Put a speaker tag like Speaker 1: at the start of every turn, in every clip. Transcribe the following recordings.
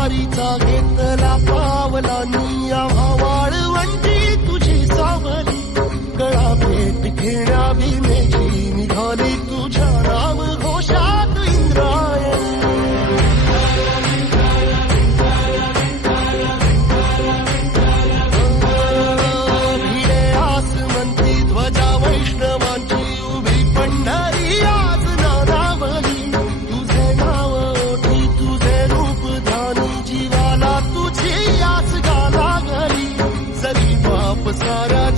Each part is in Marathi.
Speaker 1: वारीचा घेतला पावलानी आवाळ म्हणजे तुझी सावली. गळा भेट घेण्या भीमेची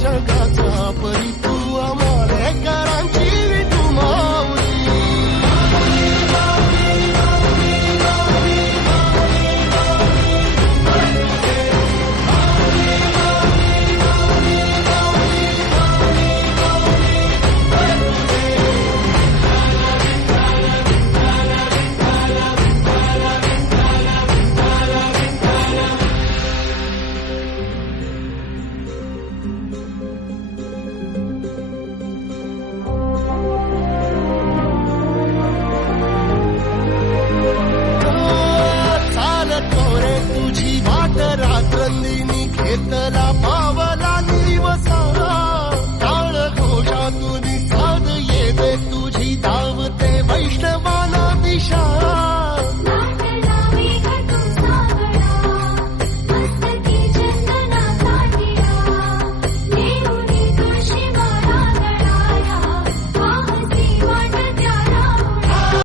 Speaker 1: changa la paz.